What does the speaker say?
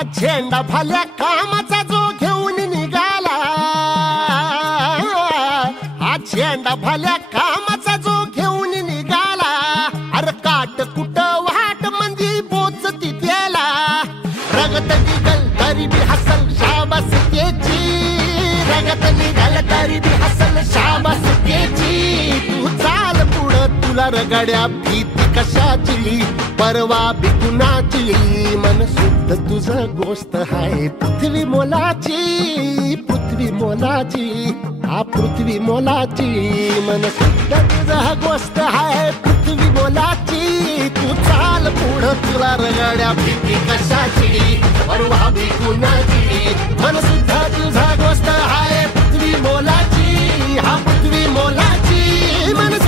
हा झेंडा भल्या कामाचा जो घेऊन निघाला, हा झेंडा भल्या कामाचा जो घेऊन निघाला, अरे काट कुट वाट मंदी पोचती त्याला, रगत निघल तरी बी हसल शाबास त्याची, रगत निघल तरी बी हसल शाबास त्याची, तू चाल पुढं तुला रगड्या भीती कशाची, परवा बी कुणाची, मन शुद्ध तुझं गोष्ट हाय पृथ्वी मोलाची, पृथ्वी मोलाची, हा पृथ्वी मोलाची, मन शुद्ध तुझं गोष्ट हाय पृथ्वी मोलाची, तू चाल पुढं तुला रगड्या भीती कशाची, परवा बी कुणाची, मन शुद्ध तुझा गोष्ट हाय पृथ्वी मोलाची, हा पृथ्वी मोलाची, मन